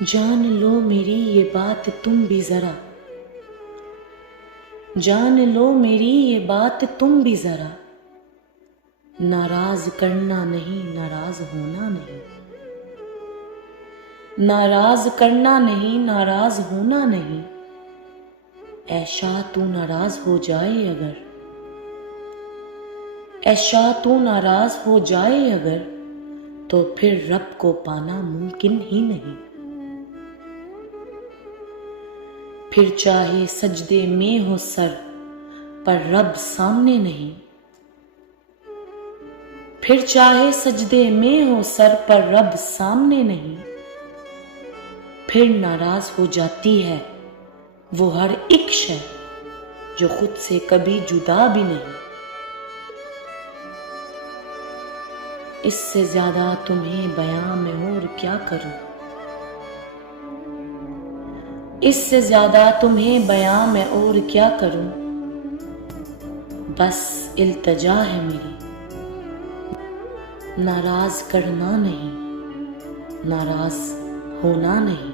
जान लो मेरी ये बात तुम भी जरा, जान लो मेरी ये बात तुम भी जरा, नाराज करना नहीं नाराज होना नहीं, नाराज करना नहीं नाराज होना नहीं। ऐशा तू नाराज हो जाए अगर, ऐशा तू नाराज हो जाए अगर, तो फिर रब को पाना मुमकिन ही नहीं। फिर चाहे सजदे में हो सर पर रब सामने नहीं, फिर चाहे सजदे में हो सर पर रब सामने नहीं। फिर नाराज हो जाती है वो हर एक शय जो खुद से कभी जुदा भी नहीं। इससे ज्यादा तुम्हें बयां में और क्या करूं, इससे ज्यादा तुम्हें बयां में और क्या करूं। बस इल्तजा है मेरी, नाराज करना नहीं नाराज होना नहीं।